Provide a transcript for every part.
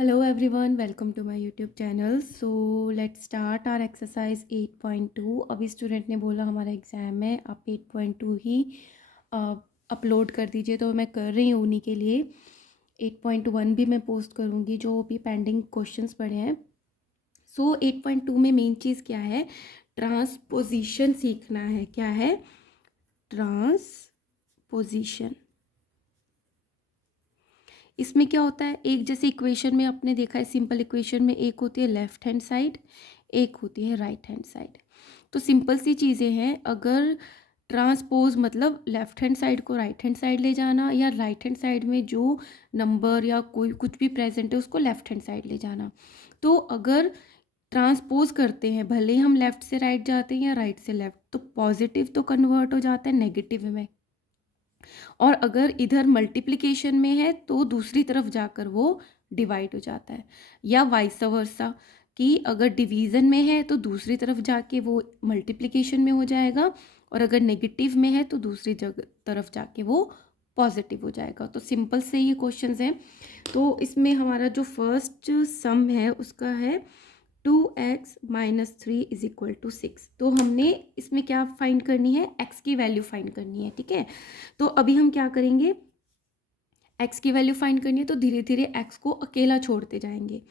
Hello everyone, welcome to my YouTube channel. So let's start our exercise 8.2. अभी student ने बोला हमारा exam है, आप 8.2 ही अपलोड कर दीजिए, तो मैं कर रही हूँ उन्हीं के लिए। 8.1 भी मैं पोस्ट करूँगी जो भी पेंडिंग क्वेश्चंस पड़े हैं। सो 8.2 में मेन चीज़ क्या है, ट्रांसपोजिशन सीखना है। क्या है? ट्रांसपोजिशन। इसमें क्या होता है, एक जैसे इक्वेशन में आपने देखा है, सिंपल इक्वेशन में एक होती है लेफ्ट हैंड साइड, एक होती है राइट हैंड साइड। तो सिंपल सी चीज़ें हैं, अगर ट्रांसपोज मतलब लेफ्ट हैंड साइड को राइट हैंड साइड ले जाना, या राइट हैंड साइड में जो नंबर या कोई कुछ भी प्रेजेंट है उसको लेफ्ट हैंड साइड ले जाना। तो अगर ट्रांसपोज करते हैं, भले ही हम लेफ्ट से राइट जाते हैं या राइट से लेफ्ट, तो पॉजिटिव तो कन्वर्ट हो जाता है नेगेटिव में, और अगर इधर मल्टीप्लिकेशन में है तो दूसरी तरफ जाकर वो डिवाइड हो जाता है, या वाइस वर्सा कि अगर डिवीज़न में है तो दूसरी तरफ जाके वो मल्टीप्लिकेशन में हो जाएगा, और अगर नेगेटिव में है तो दूसरी जगह तरफ जाके वो पॉजिटिव हो जाएगा। तो सिंपल से ये क्वेश्चंस हैं। तो इसमें हमारा जो फर्स्ट सम है उसका है 2x minus 3 is equal to 6। तो हमने इसमें क्या फाइंड करनी है, x की वैल्यू फाइंड करनी है। ठीक है, तो अभी हम क्या करेंगे, x की वैल्यू फाइंड करनी है तो धीरे धीरे x को अकेला छोड़ते जाएंगे।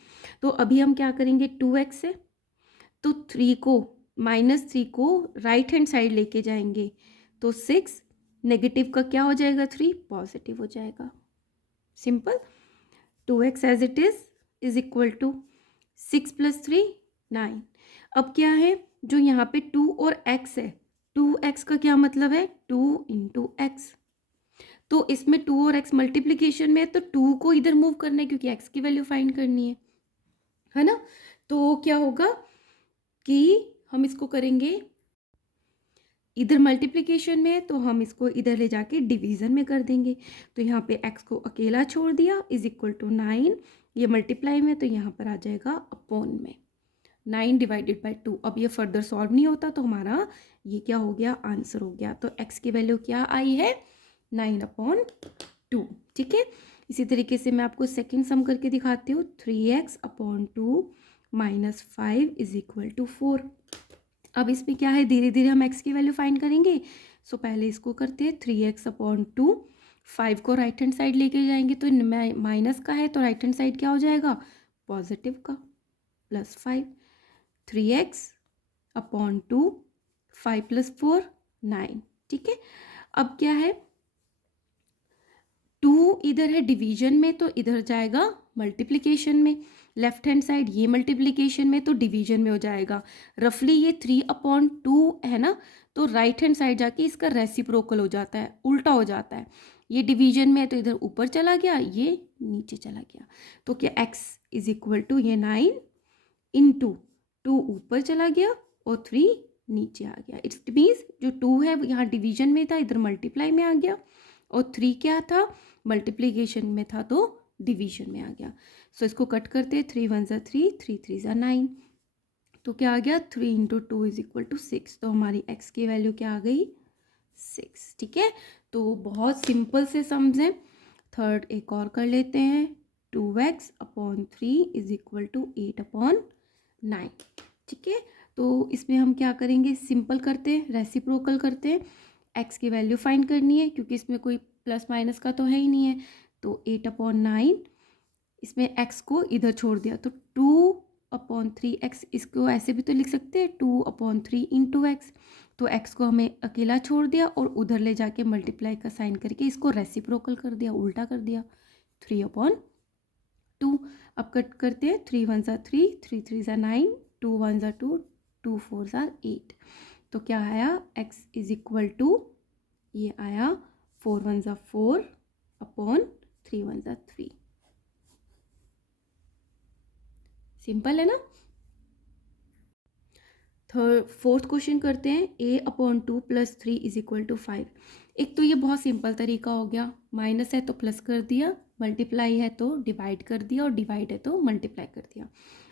तो अभी हम क्या करेंगे, 2x से तो 3 को -3 को राइट हैंड साइड लेके जाएंगे, तो 6 नेगेटिव का क्या हो जाएगा, 3 पॉजिटिव हो जाएगा। Simple. 2x as it is equal to 6 + 3 9। अब क्या है, जो यहाँ पे 2 और x है, 2x का क्या मतलब है, 2 × x। तो इसमें 2 और x मल्टीप्लीकेशन में है, तो 2 को इधर मूव करना है क्योंकि x की वैल्यू फाइंड करनी है ना। तो क्या होगा कि हम इसको करेंगे, इधर मल्टीप्लिकेशन में है तो हम इसको इधर ले जाके डिवीज़न में कर देंगे। तो यहाँ पे x को अकेला छोड़ दिया इज इक्वल टू 9, ये मल्टीप्लाई में तो यहाँ पर आ जाएगा अपॉन में 9 डिवाइडेड बाई 2। अब ये फर्दर सॉल्व नहीं होता, तो हमारा ये क्या हो गया, आंसर हो गया। तो x की वैल्यू क्या आई है, 9/2। ठीक है, इसी तरीके से मैं आपको सेकंड सम करके दिखाती हूँ। 3x/2 minus 5 is equal to 4। अब इसमें क्या है, धीरे धीरे हम x की वैल्यू फाइंड करेंगे। सो पहले इसको करते हैं, 3x/2, 5 को राइट हैंड साइड लेके जाएंगे तो माइनस का है तो राइट हैंड साइड क्या हो जाएगा, पॉजिटिव का, +5। 3x/2, 5 + 4 9। ठीक है, अब क्या है, 2 इधर है डिवीजन में तो इधर जाएगा मल्टीप्लिकेशन में, लेफ्ट हैंड साइड ये मल्टीप्लिकेशन में तो डिवीजन में हो जाएगा। रफली ये 3/2 है ना, तो राइट हैंड साइड जाके इसका रेसिप्रोकल हो जाता है, उल्टा हो जाता है। ये डिवीजन में है तो इधर ऊपर चला गया, ये नीचे चला गया। तो क्या x इज इक्वल टू ये 9 × 2 ऊपर चला गया और 3 नीचे आ गया। इट्स मीन्स जो 2 है यहाँ डिवीजन में था, इधर मल्टीप्लाई में आ गया, और 3 क्या था, मल्टीप्लिकेशन में था तो डिवीजन में आ गया। सो इसको कट करते हैं, 3 × 1 = 3, 3 × 3 = 9। तो क्या आ गया, 3 × 2 इज इक्वल टू 6। तो हमारी x की वैल्यू क्या आ गई, 6। ठीक है, तो बहुत सिंपल से सम्स हैं। थर्ड एक और कर लेते हैं, 2x/3 इज इक्वल टू 8/9। ठीक है, तो इसमें हम क्या करेंगे, सिंपल करते हैं, रेसिप्रोकल करते हैं। x की वैल्यू फाइंड करनी है क्योंकि इसमें कोई प्लस माइनस का तो है ही नहीं है, तो 8/9, इसमें x को इधर छोड़ दिया तो 2/3x, इसको ऐसे भी तो लिख सकते हैं 2/3 × x। तो x को हमें अकेला छोड़ दिया और उधर ले जाके मल्टीप्लाई का साइन करके इसको रेसिप्रोकल कर दिया, उल्टा कर दिया, 3/2। अब कट करते हैं, 3 × 1 = 3, 3 × 3 = 9, 2 × 1 = 2, 2 × 4 = 8। तो क्या आया, x इज इक्वल टू ये आया 4 × 1 = 4 अपॉन 3 × 1 = 3। सिंपल है ना। फोर्थ क्वेश्चन करते हैं, a/2 + 3 इज इक्वल टू 5। एक तो ये बहुत सिंपल तरीका हो गया, माइनस है तो प्लस कर दिया, मल्टीप्लाई है तो डिवाइड कर दिया, और डिवाइड है तो मल्टीप्लाई कर दिया।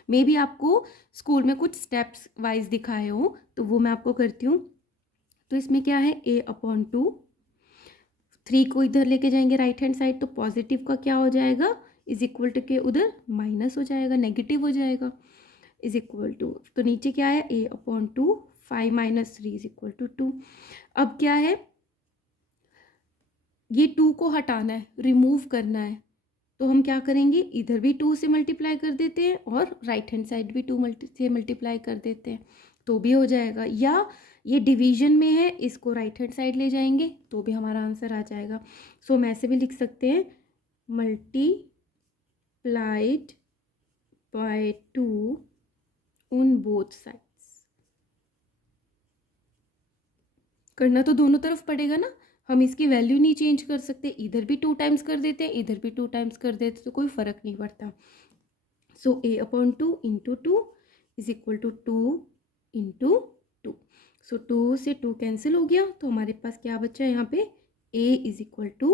मे बी आपको स्कूल में कुछ स्टेप्स वाइज दिखाए हो तो वो मैं आपको करती हूँ। तो इसमें क्या है, a/2, 3 को इधर लेके जाएंगे राइट हैंड साइड तो पॉजिटिव का क्या हो जाएगा, इज इक्वल टू के उधर माइनस हो जाएगा, नेगेटिव हो जाएगा, इज इक्वल टू, तो नीचे क्या है a upon 2, 5 minus 3 is equal to 2। अब क्या है, ये 2 को हटाना है, रिमूव करना है, तो हम क्या करेंगे, इधर भी 2 से मल्टीप्लाई कर देते हैं और राइट हैंड साइड भी 2 से मल्टीप्लाई कर देते हैं, तो भी हो जाएगा। या ये डिवीजन में है, इसको राइट हैंड साइड ले जाएंगे तो भी हमारा आंसर आ जाएगा। सो हम ऐसे भी लिख सकते हैं, multiplied by 2 on both sides. करना तो दोनों तरफ पड़ेगा ना, हम इसकी वैल्यू नहीं चेंज कर सकते, इधर भी 2 टाइम्स कर देते हैं, इधर भी 2 टाइम्स कर देते, तो कोई फ़र्क नहीं पड़ता। So a upon 2 into 2 is equal to 2 into 2। So 2 से 2 कैंसिल हो गया, तो हमारे पास क्या बचा है यहाँ पे, a इज इक्वल टू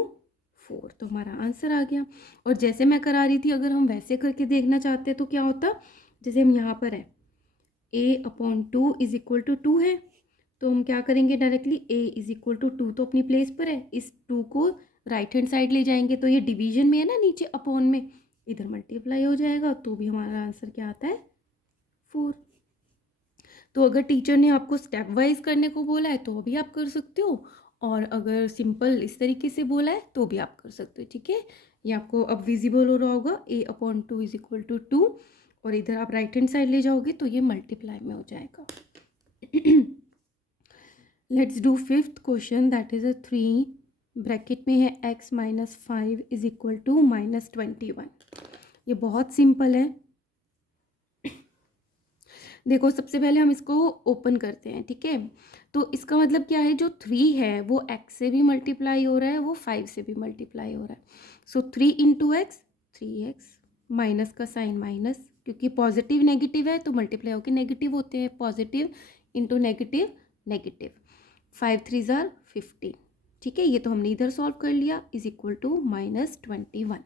4, तो हमारा आंसर आ गया। और जैसे मैं करा रही थी, अगर हम वैसे करके देखना चाहते तो क्या होता, जैसे हम यहाँ पर है a upon 2 is equal to 2 है, तो हम क्या करेंगे, directly a is equal to 2 तो अपनी प्लेस पर है, इस 2 को राइट हैंड साइड ले जाएंगे, तो ये डिवीजन में है ना, नीचे अपॉन में, इधर मल्टीप्लाई हो जाएगा, तो भी हमारा आंसर क्या आता है, 4। तो अगर टीचर ने आपको स्टेप वाइज करने को बोला है तो भी आप कर सकते हो, और अगर सिंपल इस तरीके से बोला है तो भी आप कर सकते हो, ठीक है। ये आपको अब विजिबल हो रहा होगा, a upon 2 is equal to 2, और इधर आप राइट हैंड साइड ले जाओगे तो ये मल्टीप्लाई में हो जाएगा। Let's do fifth question, that is a 3 bracket में है x minus 5 is equal to minus 21। ये बहुत सिंपल है। देखो सबसे पहले हम इसको ओपन करते हैं, ठीक है। तो इसका मतलब क्या है, जो 3 है वो x से भी मल्टीप्लाई हो रहा है, वो 5 से भी मल्टीप्लाई हो रहा है। सो 3 इंटू एक्स 3x, माइनस का साइन माइनस, क्योंकि पॉजिटिव नेगेटिव है तो मल्टीप्लाई होकर नेगेटिव होते हैं, पॉजिटिव इंटू नेगेटिव नेगेटिव, 5 3 ज़ार 15, ठीक है। ये तो हमने इधर सॉल्व कर लिया, इज इक्वल टू माइनस 21।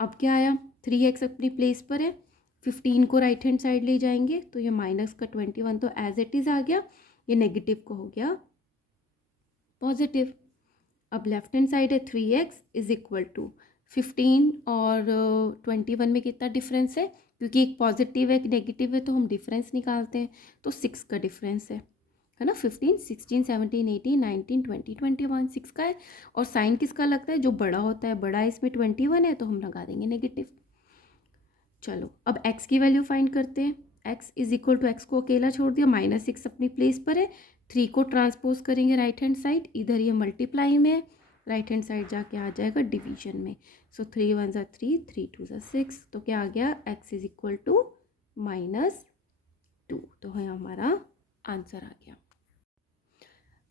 अब क्या आया, 3x अपनी प्लेस पर है, 15 को राइट हैंड साइड ले जाएंगे तो ये माइनस का 21 तो एज इट इज़ आ गया, ये नेगेटिव को हो गया पॉजिटिव। अब लेफ्ट हैंड साइड है 3x इज इक्वल टू 15 और 21 में कितना डिफरेंस है, क्योंकि एक पॉजिटिव है एक नेगेटिव है तो हम डिफरेंस निकालते हैं, तो 6 का डिफरेंस है ना, 15 16 17 18 19 20 21 6 का है। और साइन किसका लगता है, जो बड़ा होता है, बड़ा इसमें 21 है तो हम लगा देंगे नेगेटिव। चलो अब x की वैल्यू फाइंड करते हैं, x is equal to, x को अकेला छोड़ दिया, -6 अपनी प्लेस पर है, 3 को ट्रांसपोज करेंगे राइट हैंड साइड, इधर ये मल्टीप्लाई में है, राइट हैंड साइड जाके आ जाएगा डिवीजन में। सो 3 1 ज़ा 3 3 2 ज़ा 6, तो क्या आ गया, x इज इक्वल टू -2, तो है हमारा आंसर आ गया।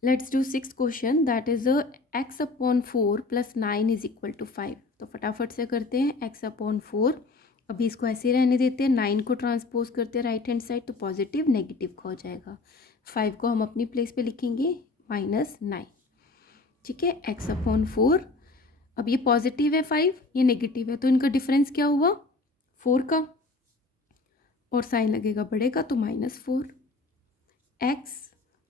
Let's do sixth question, that is x upon 4 plus 9 is equal to 5। तो फटाफट से करते हैं, x अपॉन 4, अभी इसको ऐसे ही रहने देते हैं, 9 को ट्रांसपोज करते हैं राइट हैंड साइड तो पॉजिटिव नेगेटिव का हो जाएगा, 5 को हम अपनी प्लेस पे लिखेंगे -9, ठीक है। x अपॉन 4, अब ये पॉजिटिव है 5, ये नेगेटिव है, तो इनका डिफरेंस क्या हुआ 4 का, और साइन लगेगा बड़े का तो -4, x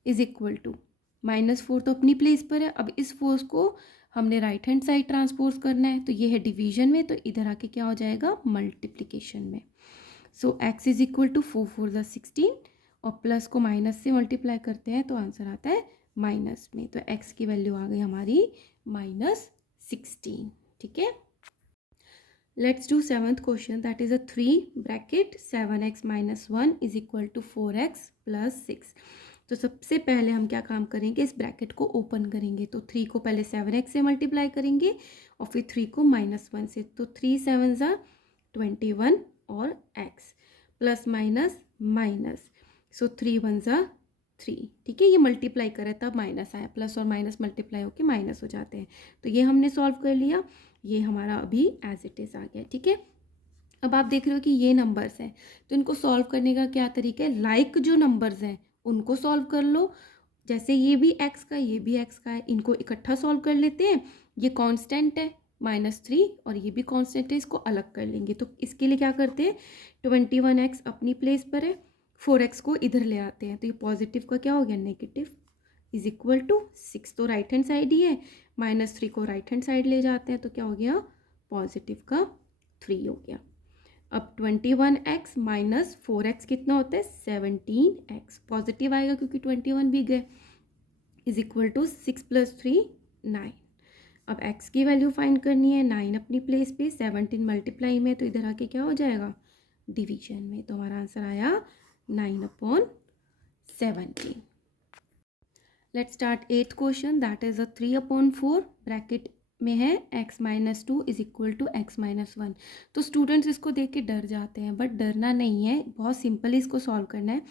इज इक्वल टू -4 तो अपनी प्लेस पर है, अब इस फोर्स को हमने राइट हैंड साइड ट्रांसपोज करना है, तो ये है डिवीजन में, तो इधर आके क्या हो जाएगा मल्टीप्लिकेशन में। सो x इज इक्वल टू 4 4 ज़ा 16, और प्लस को माइनस से मल्टीप्लाई करते हैं तो आंसर आता है माइनस में, तो x की वैल्यू आ गई हमारी -16, ठीक है। Let's do seventh question, that is a 3 bracket 7x minus 1 is equal to 4x plus 6। तो सबसे पहले हम क्या काम करेंगे, इस ब्रैकेट को ओपन करेंगे, तो 3 को पहले 7x से मल्टीप्लाई करेंगे और फिर 3 को -1 से, तो 3 7 ज़ा 21 और x प्लस माइनस माइनस, सो 3 1 ज़ा 3, ठीक है। ये मल्टीप्लाई करे तब माइनस आया, प्लस और माइनस मल्टीप्लाई होके माइनस हो जाते हैं, तो ये हमने सॉल्व कर लिया, ये हमारा अभी एज इट इज़ आ गया, ठीक है। अब आप देख रहे हो कि ये नंबर्स हैं, तो इनको सॉल्व करने का क्या तरीका है, लाइक जो नंबर्स हैं उनको सॉल्व कर लो, जैसे ये भी x का ये भी x का है, इनको इकट्ठा सॉल्व कर लेते हैं, ये कांस्टेंट है -3 और ये भी कांस्टेंट है, इसको अलग कर लेंगे, तो इसके लिए क्या करते हैं, 21x अपनी प्लेस पर है, 4x को इधर ले आते हैं, तो ये पॉजिटिव का क्या हो गया नेगेटिव, इज इक्वल टू 6 तो राइट हैंड साइड ही है, -3 को राइट हैंड साइड ले जाते हैं तो क्या हो गया पॉजिटिव का 3 हो गया। अब 21x माइनस 4x कितना होता है 17x, पॉजिटिव आएगा क्योंकि 21 भी गए, इज इक्वल टू 6 + 3 9। अब x की वैल्यू फाइंड करनी है, 9 अपनी प्लेस पे, 17 मल्टीप्लाई में, तो इधर आके क्या हो जाएगा डिवीजन में, तो हमारा आंसर आया 9/17। Let's start 8th question, that is a 3/4 bracket में है x - 2 is equal to x - 1। तो स्टूडेंट्स इसको देख के डर जाते हैं, बट डरना नहीं है, बहुत सिंपल इसको सॉल्व करना है।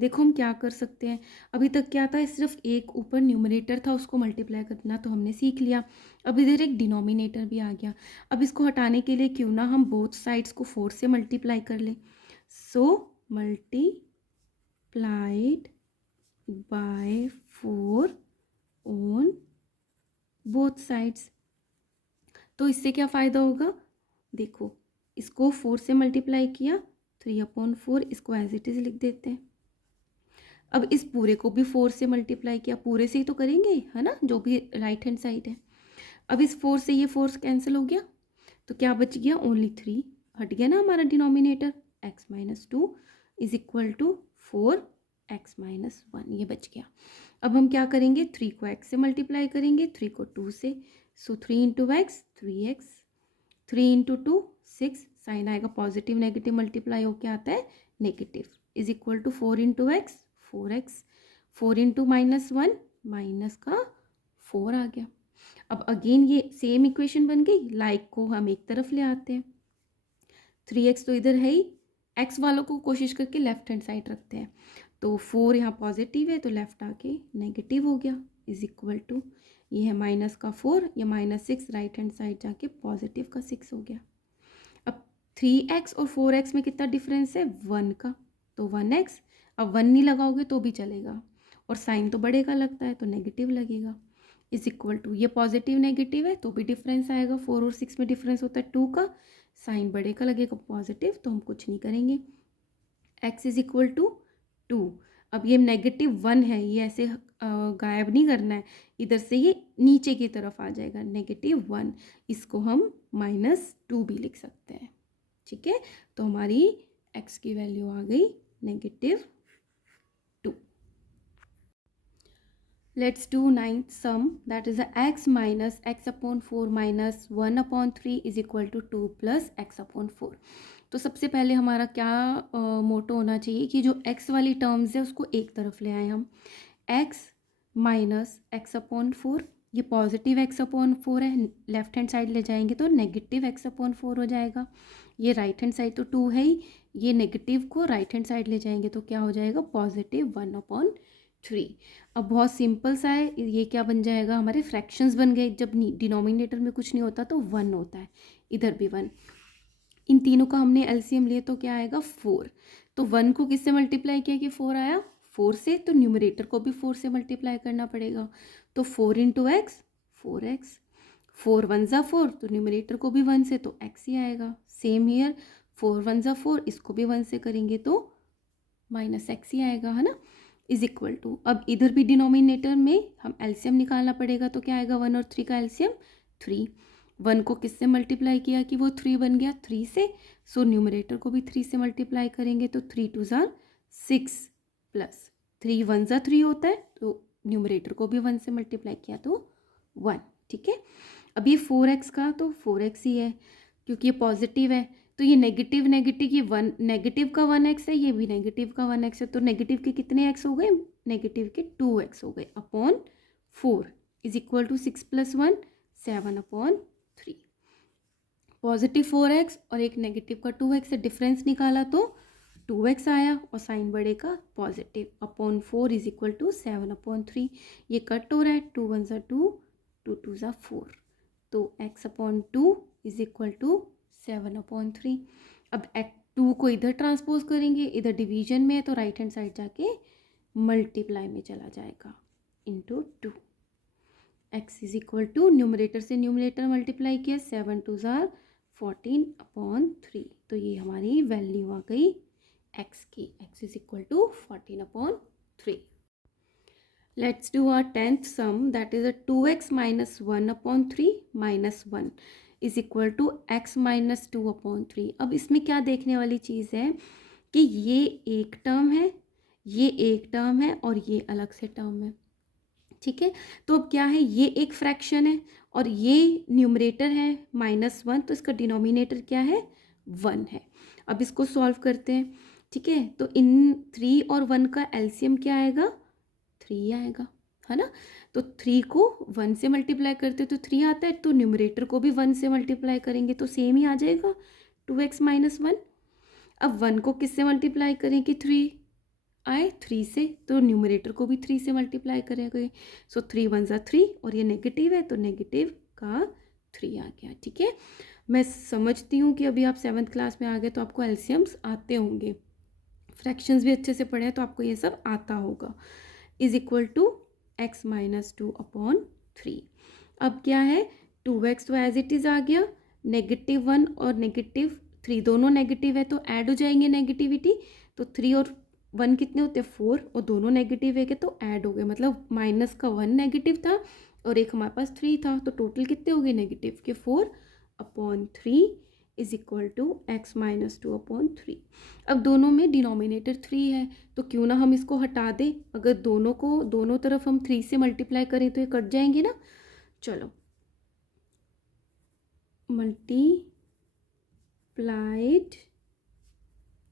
देखो हम क्या कर सकते हैं, अभी तक क्या था, सिर्फ एक ऊपर न्यूमरेटर था उसको मल्टीप्लाई करना, तो हमने सीख लिया। अब इधर एक डिनोमिनेटर भी आ गया। अब इसको हटाने के लिए क्यों ना हम बोथ साइड्स को 4 से मल्टीप्लाई कर लें। So multiplied by 4 on both sides. तो इससे क्या फ़ायदा होगा, देखो इसको 4 से मल्टीप्लाई किया, 3/4, इसको एज इट इज़ लिख देते हैं। अब इस पूरे को भी 4 से मल्टीप्लाई किया, पूरे से ही तो करेंगे है ना, जो भी राइट हैंड साइड है। अब इस 4 से ये 4 कैंसिल हो गया, तो क्या बच गया, ओनली 3 हट गया ना हमारा denominator, x - 2 is equal to 4x - 1, ये बच गया। अब हम क्या करेंगे, 3 को x से मल्टीप्लाई करेंगे, 3 को 2 से, सो 3 × x 3x, 3 × 2 6, साइन आएगा पॉजिटिव, नेगेटिव मल्टीप्लाई होके आता है negative, is equal to 4 × x 4x, 4 × -1 minus का 4 आ गया। अब अगेन ये सेम इक्वेशन बन गई, लाइक को हम एक तरफ ले आते हैं, 3x तो इधर है ही, x वालों को कोशिश करके लेफ्ट हैंड साइड रखते हैं, तो 4 यहाँ पॉजिटिव है तो लेफ्ट आके नेगेटिव हो गया, इज इक्वल टू ये है -4, ये -6 राइट हैंड साइड जाके पॉजिटिव का 6 हो गया। अब 3x और 4x में कितना डिफरेंस है, 1 का, तो 1x, अब 1 नहीं लगाओगे तो भी चलेगा, और साइन तो बड़े का लगता है तो नेगेटिव लगेगा, इज इक्वल टू ये पॉजिटिव नेगेटिव है तो भी डिफरेंस आएगा, 4 और 6 में डिफरेंस होता है 2 का, साइन बड़े का लगेगा पॉजिटिव, तो हम कुछ नहीं करेंगे, x इज इक्वल टू 2। अब ये -1 है, ये ऐसे गायब नहीं करना है, इधर से ये नीचे की तरफ आ जाएगा, -1, इसको हम -2 भी लिख सकते हैं, ठीक है। तो हमारी x की वैल्यू आ गई -2। Let's do 9th sum, that is x - x/4 - 1/3 is equal to 2 + x/4। तो सबसे पहले हमारा क्या मोटो होना चाहिए कि जो x वाली टर्म्स है उसको एक तरफ ले आए हम, x - x/4, ये पॉजिटिव x/4 है, लेफ्ट हैंड साइड ले जाएंगे तो नेगेटिव x/4 हो जाएगा, ये राइट हैंड साइड तो 2 है ही, ये नेगेटिव को राइट हैंड साइड ले जाएंगे तो क्या हो जाएगा पॉजिटिव 1/3। अब बहुत सिंपल सा है, ये क्या बन जाएगा, हमारे फ्रैक्शंस बन गए, जब डिनोमिनेटर में कुछ नहीं होता तो 1 होता है, इधर भी 1, इन तीनों का हमने एलसीएम लिया तो क्या आएगा 4, तो 1 को किससे मल्टीप्लाई किया कि 4 आया, 4 से, तो न्यूमरेटर को भी 4 से मल्टीप्लाई करना पड़ेगा, तो 4 × x 4x, 4 × 1 = 4, तो न्यूमरेटर को भी 1 से, तो x ही आएगा, सेम हियर 4 × 1 = 4, इसको भी 1 से करेंगे तो -x ही आएगा, है ना, इज इक्वल टू, अब इधर भी डिनोमिनेटर में हम एलसीएम निकालना पड़ेगा, तो क्या आएगा 1 और 3 का एलसीएम 3, 1 को किससे मल्टीप्लाई किया कि वो 3 बन गया 3 से, सो न्यूमरेटर को भी 3 से मल्टीप्लाई करेंगे तो 3 × 2 = 6 प्लस 3 × 1 = 3 होता है, तो न्यूमरेटर को भी 1 से मल्टीप्लाई किया तो 1, ठीक है। अब ये 4x का तो 4x ही है, क्योंकि ये पॉजिटिव है, तो ये नेगेटिव ये 1, नेगेटिव का 1x है, ये भी नेगेटिव का 1x है, तो नेगेटिव के कितने x हो गए, नेगेटिव के 2x हो गए upon 4 is equal to 6 + 1 7/3, positive 4x और एक नेगेटिव का 2x से डिफरेंस निकाला तो 2x आया, और साइन बड़े का positive, upon 4 is equal to 7/3, ये कट हो रहा है, 2 × 1 = 2, 2 × 2 = 4, तो x/2 इज इक्वल टू 7/3। अब 2 को इधर ट्रांसपोज करेंगे, इधर डिवीजन में है तो राइट हैंड साइड जाके मल्टीप्लाई में चला जाएगा, into 2, x is equal to numerator से न्यूमरेटर मल्टीप्लाई किया, 7 × 2 = 14/3, तो ये हमारी वैल्यू आ गई x की, x is equal to 14/3। Let's do our 10th sum, that is a 2x - 1/3 - 1. Is equal to x minus 2/3। अब इसमें क्या देखने वाली चीज़ है कि ये एक टर्म है, ये एक टर्म है और ये अलग से टर्म है। ठीक है, तो अब क्या है, ये एक फ्रैक्शन है और ये न्यूमरेटर है -1, तो इसका डिनोमिनेटर क्या है, 1 है। अब इसको सॉल्व करते हैं। ठीक है, तो इन 3 और 1 का एलसीएम क्या आएगा, 3 आएगा, है ना। तो 3 को 1 से मल्टीप्लाई करते तो 3 आता है, तो न्यूमरेटर को भी 1 से मल्टीप्लाई करेंगे तो सेम ही आ जाएगा, 2x - 1। अब 1 को किससे मल्टीप्लाई करें कि 3 आए, 3 से, तो न्यूमरेटर को भी 3 से मल्टीप्लाई करेंगे। सो 3 1 ज़ा 3 और ये नेगेटिव है तो नेगेटिव का 3 आ गया। ठीक है, मैं समझती हूँ कि अभी आप 7th क्लास में आ गए तो आपको एलसीएम्स आते होंगे, फ्रैक्शंस भी अच्छे से पढ़े हैं तो आपको ये सब आता होगा। Is equal to x - 2/3। अब क्या है, 2x तो एज इट इज़ आ गया, -1 और -3 दोनों नेगेटिव है तो ऐड हो जाएंगे नेगेटिविटी, तो 3 और 1 कितने होते हैं, 4, और दोनों नेगेटिव है के तो ऐड हो गए, मतलब माइनस का 1 नेगेटिव था और एक हमारे पास 3 था, तो टोटल कितने हो गए नेगेटिव के 4/3 इज इक्वल टू x - 2/3। अब दोनों में डिनोमिनेटर 3 है तो क्यों ना हम इसको हटा दें, अगर दोनों तरफ हम 3 से मल्टीप्लाई करें तो ये कट जाएंगे ना। चलो, multiplied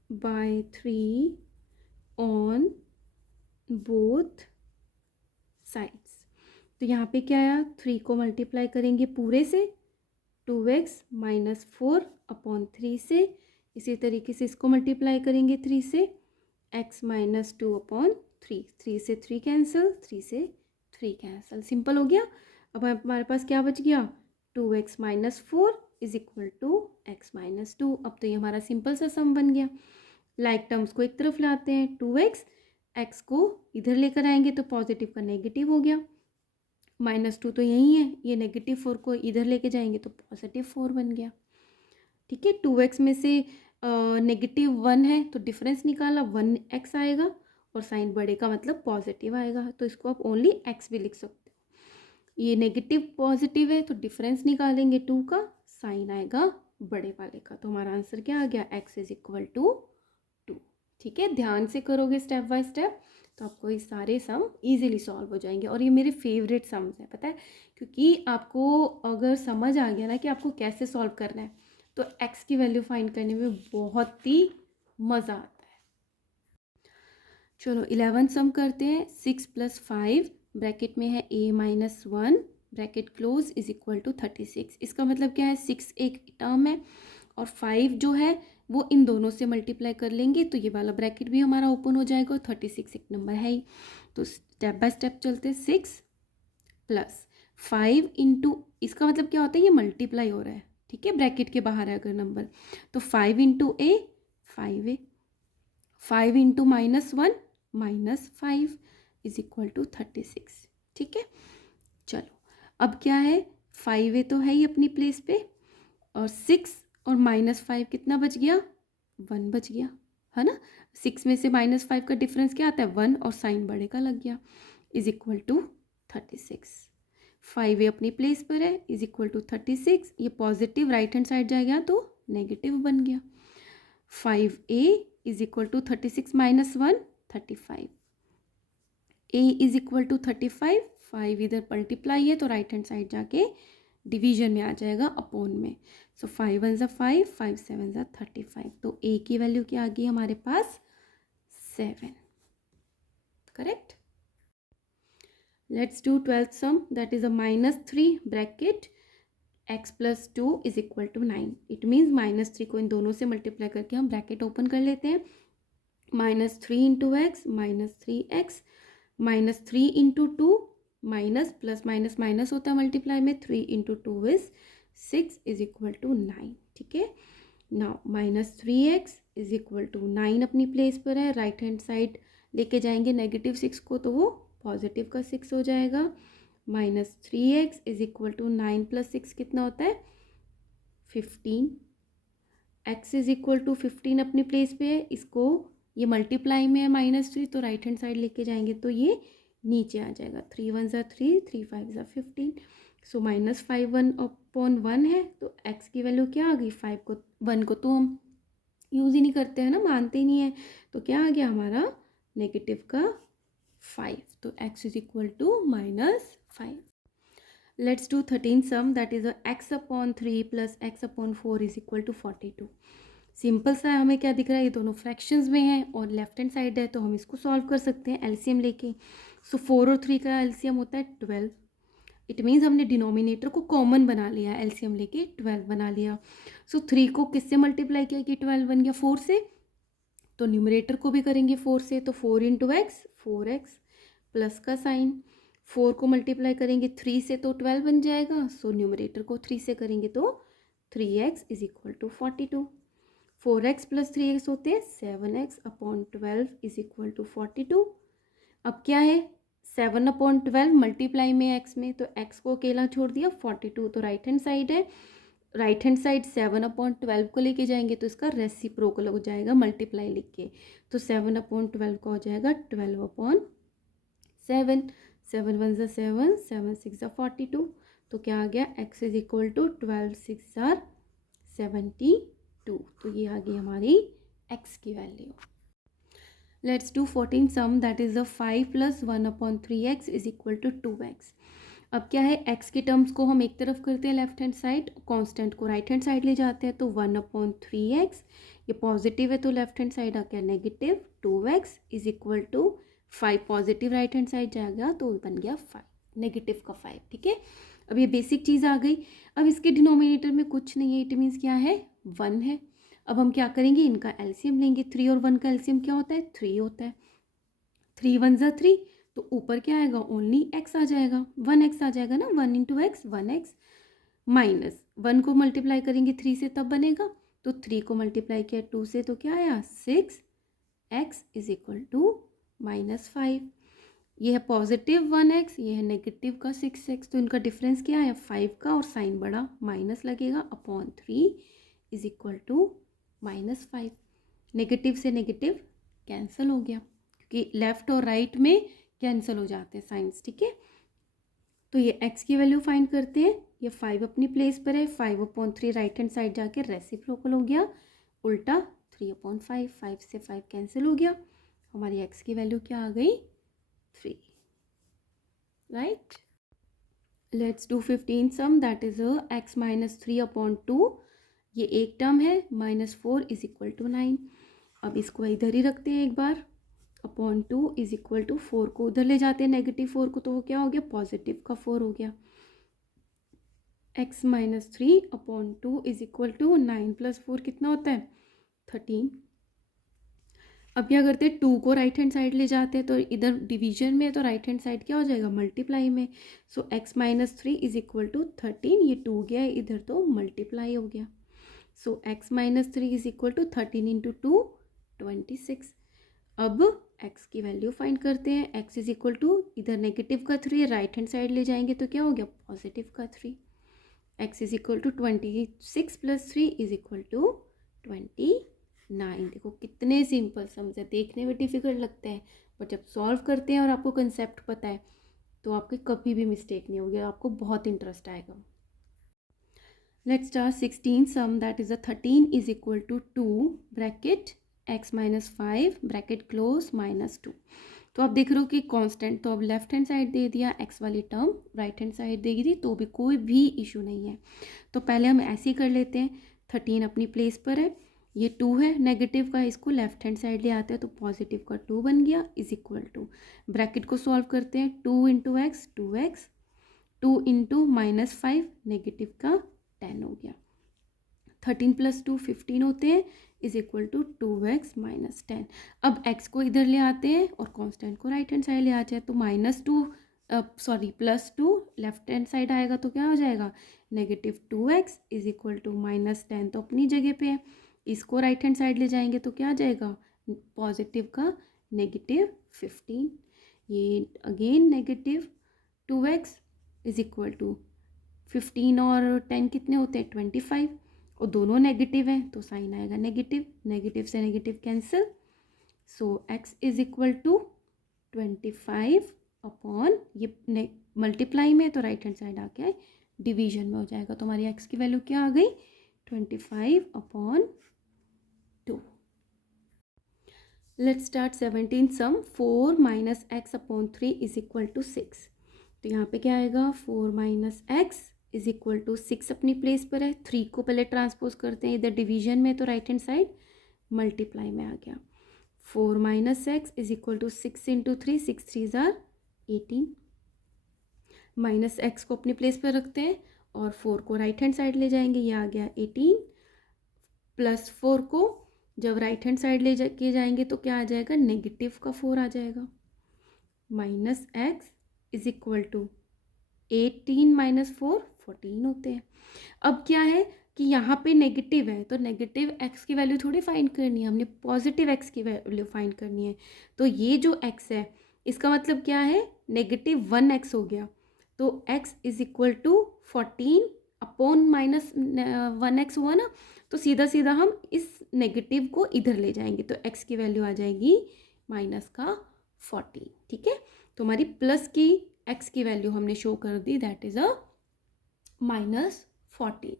by 3 on both sides, तो यहाँ पे क्या आया, 3 को मल्टीप्लाई करेंगे पूरे से 2x - 4/3 से, इसी तरीके से इसको मल्टीप्लाई करेंगे 3 से, x - 2/3, 3 से 3 कैंसिल, 3 से 3 कैंसिल, सिंपल हो गया। अब हमारे पास क्या बच गया, 2x - 4 is equal to x - 2। अब तो ये हमारा सिंपल सा सम बन गया। लाइक टर्म्स को एक तरफ लाते हैं, 2x, x को इधर लेकर आएंगे तो पॉजिटिव का नेगेटिव हो गया, -2 तो यही है, ये -4 को इधर लेके जाएंगे तो +4 बन गया। ठीक है, 2x में से -1 है तो डिफरेंस निकाला, 1x आएगा और साइन बड़े का मतलब पॉजिटिव आएगा, तो इसको आप ओनली x भी लिख सकते हो। ये नेगेटिव पॉजिटिव है तो डिफरेंस निकालेंगे 2 का, साइन आएगा बड़े वाले का, तो हमारा आंसर क्या आ गया, x इज इक्वल टू 2। ठीक है, ध्यान से करोगे स्टेप बाय स्टेप तो आपको ये सारे सम इजीली सॉल्व हो जाएंगे, और ये मेरे फेवरेट सम्स हैं, पता है, क्योंकि आपको अगर समझ आ गया ना कि आपको कैसे सॉल्व करना है तो x की वैल्यू फाइंड करने में बहुत ही मज़ा आता है। चलो 11 सम करते हैं। 6 + 5 ब्रैकेट में है a - 1 bracket close is equal to 36। इसका मतलब क्या है, 6 एक टर्म है और 5 जो है वो इन दोनों से मल्टीप्लाई कर लेंगे तो ये वाला ब्रैकेट भी हमारा ओपन हो जाएगा और 36 एक नंबर है ही। तो स्टेप बाय स्टेप चलते, 6 + 5 इंटू, इसका मतलब क्या होता है, ये मल्टीप्लाई हो रहा है, ठीक है, ब्रैकेट के बाहर है अगर नंबर, तो 5 into a 5a, 5 into -1 -5 is equal to 36। ठीक है, चलो अब क्या है, 5a तो है ही अपनी प्लेस पे, और 6 और -5 कितना बच गया, 1 बच गया, है ना। 6 में से -5 का डिफरेंस क्या आता है, 1, और साइन बड़े का लग गया, इज इक्वल टू 36। 5a अपनी प्लेस पर है, इज इक्वल टू 36, ये पॉजिटिव राइट हैंड साइड जाएगा तो नेगेटिव बन गया। 5a is equal to 36 - 1 35, a is equal to 35, 5 इधर मल्टीप्लाई है तो राइट हैंड साइड जाके डिवीजन में आ जाएगा अपॉन में, सो 5 1 ज़ा 5, 5 7 ज़ा 35, तो a की वैल्यू क्या आ गई हमारे पास, 7, correct. Let's do 12th sum, that is a -3 bracket x + 2 is equal to 9। It means -3 को इन दोनों से मल्टीप्लाई करके हम ब्रैकेट ओपन कर लेते हैं, -3 into x -3x, -3 into 2 minus plus minus minus होता है मल्टीप्लाई में, 3 into 2 is 6 is equal to 9। ठीक है, now -3x is equal to 9 अपनी प्लेस पर है, राइट हैंड साइड लेके जाएंगे -6 को तो वो पॉजिटिव का 6 हो जाएगा, -3x इज इक्वल टू 9 + 6 कितना होता है, 15, x इज इक्वल टू 15 अपनी प्लेस पे है, इसको ये मल्टीप्लाई में है -3 तो राइट हैंड साइड लेके जाएंगे तो ये नीचे आ जाएगा, 3 1 ज़ा 3, 3 5 ज़ा 15, सो -5 1/1 है, तो x की वैल्यू क्या आ गई, 5 को 1 को तो हम यूज़ ही नहीं करते हैं ना, मानते ही नहीं है, तो क्या आ गया हमारा नेगेटिव का 5, तो x is equal to -5. Let's do 13 sum, that is x/3 plus x/4 is equal to 42. Simple सा है, हमें क्या दिख रहा है, ये दोनों फ्रैक्शंस में हैं और लेफ्ट हैंड साइड है, तो हम इसको सॉल्व कर सकते हैं एलसीएम लेके. सो 4 और 3 का एलसीएम होता है 12. इट मीन्स हमने डिनोमिनेटर को कॉमन बना लिया, एलसीएम लेके 12 बना लिया. सो 3 को किससे मल्टीप्लाई किया कि 12 बन गया, 4 से, तो न्यूमरेटर को भी करेंगे 4 से, तो 4 इंटू एक्स 4x प्लस का साइन, 4 को मल्टीप्लाई करेंगे 3 से तो 12 बन जाएगा. सो न्यूमरेटर को 3 से करेंगे तो 3x is equal to 42. 4x plus 3x होते हैं 7x/12 इज इक्वल टू 42. अब क्या है, 7/12 मल्टीप्लाई में x में, तो x को अकेला छोड़ दिया, 42 तो राइट हैंड साइड है, राइट हैंड साइड 7/12 को लेके जाएंगे तो इसका रेसिप्रोकल हो जाएगा मल्टीप्लाई लिख के, तो 7/12 का हो जाएगा 12/7, 7 1 ज़ा 7, 7 6 ज़ा 42, तो क्या आ गया, x इज इक्वल टू 12 6 ज़ा 72. तो ये आ गई हमारी x की value. Let's do 14 sum, that is 5 plus 1/3x is equal to 2x. अब क्या है, x के टर्म्स को हम एक तरफ करते हैं लेफ्ट हैंड साइड, कांस्टेंट को राइट हैंड साइड ले जाते हैं, तो 1/3x, ये पॉजिटिव है तो लेफ्ट हैंड साइड आ गया negative 2x is equal to 5, positive right hand side जाएगा तो बन गया 5, नेगेटिव का 5. ठीक है, अब ये बेसिक चीज़ आ गई. अब इसके डिनोमिनेटर में कुछ नहीं है, इट मीन्स क्या है, 1 है. अब हम क्या करेंगे, इनका एलसीएम लेंगे. 3 और 1 का एलसीएम क्या होता है, 3 होता है. 3 1 ज़ा 3, तो ऊपर क्या आएगा, ओनली x आ जाएगा, 1x आ जाएगा ना, 1 इंटू एक्स 1x, माइनस 1 को मल्टीप्लाई करेंगे 3 से तब बनेगा, तो 3 को मल्टीप्लाई किया 2 से तो क्या आया, 6x इज इक्वल टू -5. ये है पॉजिटिव 1x, ये है नेगेटिव का 6x, तो इनका डिफरेंस क्या है, 5 का, और साइन बड़ा माइनस लगेगा, upon 3 is equal to -5. Negative से नेगेटिव कैंसिल हो गया, क्योंकि लेफ्ट और राइट में कैंसिल हो जाते हैं साइंस. ठीक है, तो ये x की वैल्यू फाइंड करते हैं. ये 5 अपनी प्लेस पर है, 5/3 राइट हैंड साइड जाके रेसिप्रोकल हो गया, उल्टा 3/5, 5 से 5 कैंसिल हो गया, हमारी x की वैल्यू क्या आ गई, 3. Right, let's do 15 sum, that is x -3/2. ये एक टर्म है, -4 इज इक्वल टू 9. अब इसको इधर ही रखते हैं एक बार, अपॉन 2 इज इक्वल टू 4 को उधर ले जाते हैं, नेगेटिव 4 को, तो वो क्या हो गया, पॉजिटिव का 4 हो गया. x -3/2 is equal to 9 plus 4 कितना होता है, 13. अब क्या करते हैं, 2 को राइट हैंड साइड ले जाते हैं, तो इधर डिवीजन में है तो राइट हैंड साइड क्या हो जाएगा, मल्टीप्लाई में. सो x -3 इज इक्वल टू 13, ये 2 गया है इधर तो मल्टीप्लाई हो गया. So x -3 is equal to 13 into 2 26. अब x की वैल्यू फाइंड करते हैं. x इज इक्वल टू, इधर नेगेटिव का 3 राइट हैंड साइड ले जाएंगे तो क्या हो गया, पॉजिटिव का 3. x is equal to 26 plus 3 is equal to 29. देखो कितने सिंपल समझे, देखने में डिफिकल्ट लगते हैं, बट जब सॉल्व करते हैं और आपको कंसेप्ट पता है तो आपके कभी भी मिस्टेक नहीं होगी, आपको बहुत इंटरेस्ट आएगा. Let's start 16 sum, that is 13 is equal to 2 bracket x -5 bracket close -2. तो आप देख रहे हो कि कांस्टेंट तो अब लेफ्ट हैंड साइड दे दिया, x वाली टर्म राइट हैंड साइड देगी थी, तो भी कोई भी इशू नहीं है. तो पहले हम ऐसे ही कर लेते हैं, 13 अपनी प्लेस पर है, ये 2 है नेगेटिव का, इसको लेफ्ट हैंड साइड ले आते हैं तो पॉजिटिव का 2 बन गया, इज इक्वल टू, ब्रैकेट को सॉल्व करते हैं, 2 into x 2x, 2 into -5 negative का 10 हो गया, 13 प्लस 2 15 होते हैं, इज इक्वल टू 2x -10. अब x को इधर ले आते हैं और कांस्टेंट को राइट हैंड साइड ले आते हैं, तो +2 लेफ्ट हैंड साइड आएगा तो क्या हो जाएगा, -2x इज इक्वल टू -10, तो अपनी जगह पे है. इसको राइट हैंड साइड ले जाएंगे तो क्या आ जाएगा, पॉजिटिव का -15. ये again -2x is equal to 15 और 10 कितने होते हैं, 25, और दोनों नेगेटिव हैं तो साइन आएगा नेगेटिव, नेगेटिव से negative cancel. So x is equal to 25 upon ये मल्टीप्लाई में, तो राइट हैंड साइड आके डिवीजन में हो जाएगा। तो हमारी एक्स की वैल्यू क्या आ गई, 25/2। Let's start 17 sum. 4 minus x upon 3 is equal to 6। तो यहाँ पे क्या आएगा, 4 minus x is equal to 6 अपनी प्लेस पर है। 3 को पहले ट्रांसपोज करते हैं इधर डिवीजन में, तो राइट हैंड साइड मल्टीप्लाई में आ गया। 4 minus x is equal to 6 into 3, 6 3 ज़ार 18। माइनस एक्स को अपनी प्लेस पर रखते हैं और 4 को राइट हैंड साइड ले जाएंगे, ये आ गया 18। प्लस 4 को जब राइट हैंड साइड ले के जाएंगे तो क्या आ जाएगा, नेगेटिव का 4 आ जाएगा। Minus x is equal to 18 minus 4 14 होते हैं। अब क्या है कि यहाँ पे नेगेटिव है, तो नेगेटिव एक्स की वैल्यू थोड़ी फाइंड करनी है, हमने पॉजिटिव एक्स की वैल्यू फाइंड करनी है। तो ये जो एक्स है इसका मतलब क्या है, -1x हो गया। तो x is equal to 14 upon -1x हुआ ना, तो सीधा सीधा हम इस नेगेटिव को इधर ले जाएंगे, तो x की वैल्यू आ जाएगी -14। ठीक है, तो हमारी प्लस की x की वैल्यू हमने शो कर दी, दैट इज -14।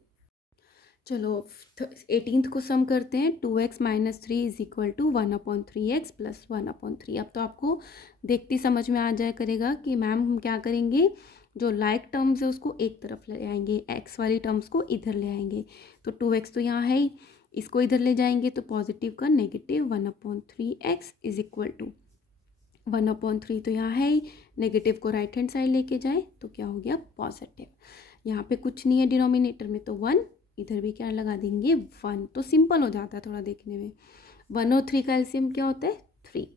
चलो 18th को सम करते हैं। 2x minus 3 is equal to 1/3x plus 1/3। अब तो आपको देखती समझ में आ जाए करेगा कि मैम हम क्या करेंगे, जो लाइक टर्म्स है उसको एक तरफ ले आएंगे, x वाली टर्म्स को इधर ले आएंगे। तो 2x तो यहाँ है ही, इसको इधर ले जाएंगे तो पॉजिटिव का negative 1/3x is equal to 1/3 तो यहाँ है ही, नेगेटिव को राइट हैंड साइड लेके जाए तो क्या हो गया, पॉजिटिव। यहाँ पे कुछ नहीं है डिनोमिनेटर में, तो 1, इधर भी क्या लगा देंगे 1, तो सिंपल हो जाता है थोड़ा देखने में। 1 और 3 का एलसीएम क्या होता है 3।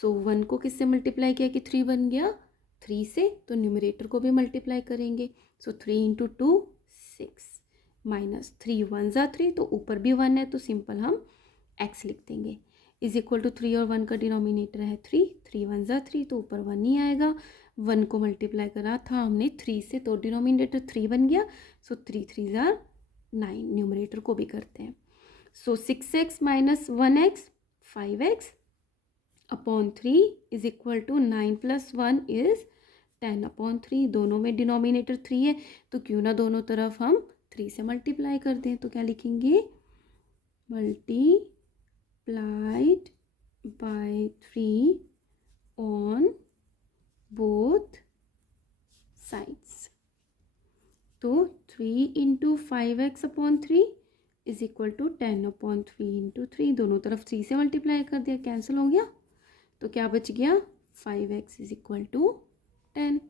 सो 1 को किससे मल्टीप्लाई किया कि 3 बन गया, 3 से, तो न्यूमरेटर को भी मल्टीप्लाई करेंगे। सो 3 इंटू 2 6 माइनस 3 1 ज़ा 3, तो ऊपर भी 1 है तो सिंपल हम x लिख देंगे, इज इक्वल टू 3 और 1 का डिनोमिनेटर है 3, 3 1 ज़ा 3, तो ऊपर 1 ही आएगा। 1 को मल्टीप्लाई करा था हमने 3 से, तो डिनोमिनेटर 3 बन गया। सो 3 3 ज़ा 9, न्यूमरेटर को भी करते हैं। So 6x minus 1x 5x upon 3 is equal to 9 plus 1 is 10/3। दोनों में डिनोमिनेटर 3 है, तो क्यों ना दोनों तरफ हम 3 से मल्टीप्लाई कर दें। तो क्या लिखेंगे, multiplied by 3 on both sides. तो 3 into 5x upon 3 is equal to 10/3 into 3, दोनों तरफ 3 से मल्टीप्लाई कर दिया, कैंसिल हो गया, तो क्या बच गया 5x is equal to 10,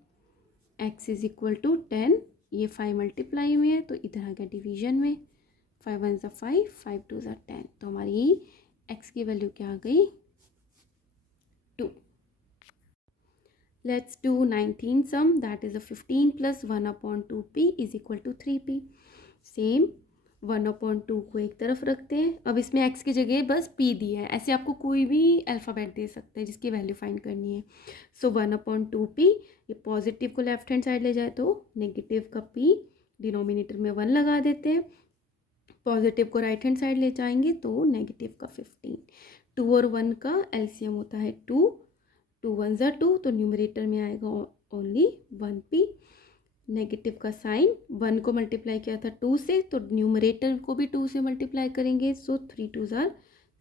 x is equal to 10, ये 5 मल्टीप्लाई में है तो इधर आ गया डिवीजन में, 5 1 ज़ा 5, 5 2 ज़ा 10, तो हमारी x की वैल्यू क्या आ गई 2। Let's do 19 sum, that is a 15 plus 1/2p is equal to 3p। Same 1/2 को एक तरफ रखते हैं। अब इसमें x की जगह बस p दिया है, ऐसे आपको कोई भी अल्फ़ाबेट दे सकते हैं जिसकी वैल्यू फाइंड करनी है। सो 1/2p, ये पॉजिटिव को लेफ्ट हैंड साइड ले जाए तो नेगेटिव का p, डिनोमिनेटर में 1 लगा देते हैं, पॉजिटिव को राइट हैंड साइड ले जाएंगे तो नेगेटिव का 15। 2 और 1 का एलसीएम होता है 2, 2 1 ज़ा 2, तो न्यूमरेटर में आएगा ओनली 1p। नेगेटिव का साइन, 1 को मल्टीप्लाई किया था 2 से, तो न्यूमरेटर को भी 2 से मल्टीप्लाई करेंगे। सो 3 2 ज़ा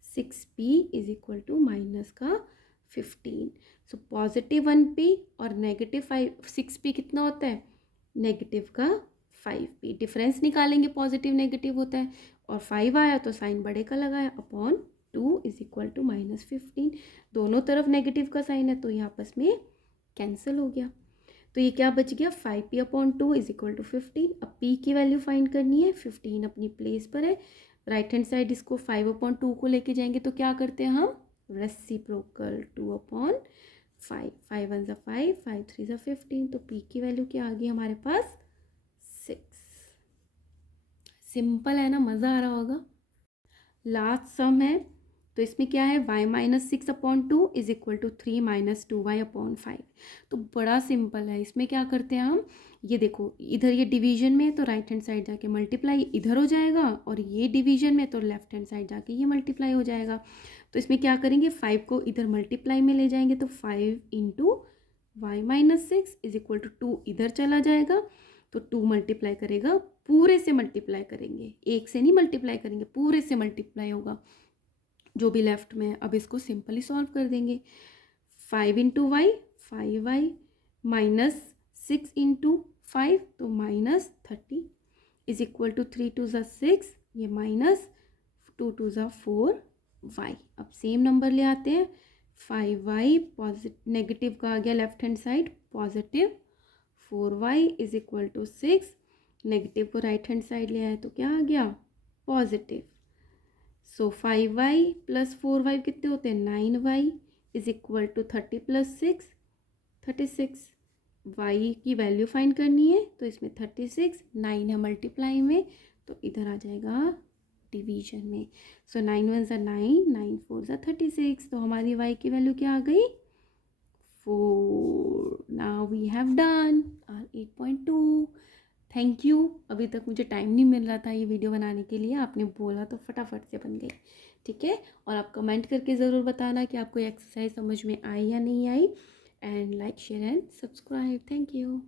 6p is equal to minus का 15। सो पॉजिटिव 1p और नेगेटिव 6p कितना होता है, नेगेटिव का 5p। डिफरेंस निकालेंगे, पॉजिटिव नेगेटिव होता है, और 5 आया तो साइन बड़े का लगाया, अपॉन 2 इज इक्वल टू -15। दोनों तरफ नेगेटिव का साइन है तो ये आपस में कैंसिल हो गया, तो ये क्या बच गया 5p/2 इज इक्वल टू 15। अब p की वैल्यू फाइंड करनी है, 15 अपनी प्लेस पर है, राइट हैंड साइड इसको 5/2 को लेके जाएंगे तो क्या करते हैं हम, रेसिप्रोकल 2/5, 5 1 ज़ा 5, 5 3 ज़ा 15, तो p की वैल्यू क्या आ गई हमारे पास 6। सिंपल है ना, मज़ा आ रहा होगा। लास्ट सम है, तो इसमें क्या है y minus 6/2 is equal to 3 minus 2y/5। तो बड़ा सिंपल है, इसमें क्या करते हैं हम, ये देखो इधर ये डिवीजन में है तो राइट हैंड साइड जाके मल्टीप्लाई इधर हो जाएगा, और ये डिवीजन में तो लेफ्ट हैंड साइड जाके ये मल्टीप्लाई हो जाएगा। तो इसमें क्या करेंगे, 5 को इधर मल्टीप्लाई में ले जाएंगे तो 5 into y minus 6 is equal to 2 इधर चला जाएगा, तो 2 मल्टीप्लाई करेगा, पूरे से मल्टीप्लाई करेंगे, एक से नहीं मल्टीप्लाई करेंगे, पूरे से मल्टीप्लाई होगा जो भी लेफ्ट में है। अब इसको सिंपली सॉल्व कर देंगे। 5 into Y 5y minus 6 into 5 तो minus 30 is equal to 3 two ज़ा 6, ये माइनस 2 टू ज़ा 4y। अब सेम नंबर ले आते हैं, 5y पॉजिटिव नेगेटिव का आ गया left hand side positive, 4y is equal to 6, negative को राइट हैंड साइड ले आए तो क्या आ गया पॉजिटिव। सो 5y प्लस 4y कितने होते हैं 9y is equal to 30 plus 6 36। y की वैल्यू फाइंड करनी है तो इसमें 36 9 है मल्टीप्लाई में, तो इधर आ जाएगा डिवीजन में। सो 9 1 ज़ा 9 9 4 ज़ा 36, तो हमारी y की वैल्यू क्या आ गई 4। Now we have done R 8.2। Thank you. अभी तक मुझे टाइम नहीं मिल रहा था ये वीडियो बनाने के लिए, आपने बोला तो फटाफट से बन गई। ठीक है, और आप कमेंट करके ज़रूर बताना कि आपको ये एक्सरसाइज समझ में आई या नहीं आई, and like share and subscribe. Thank you.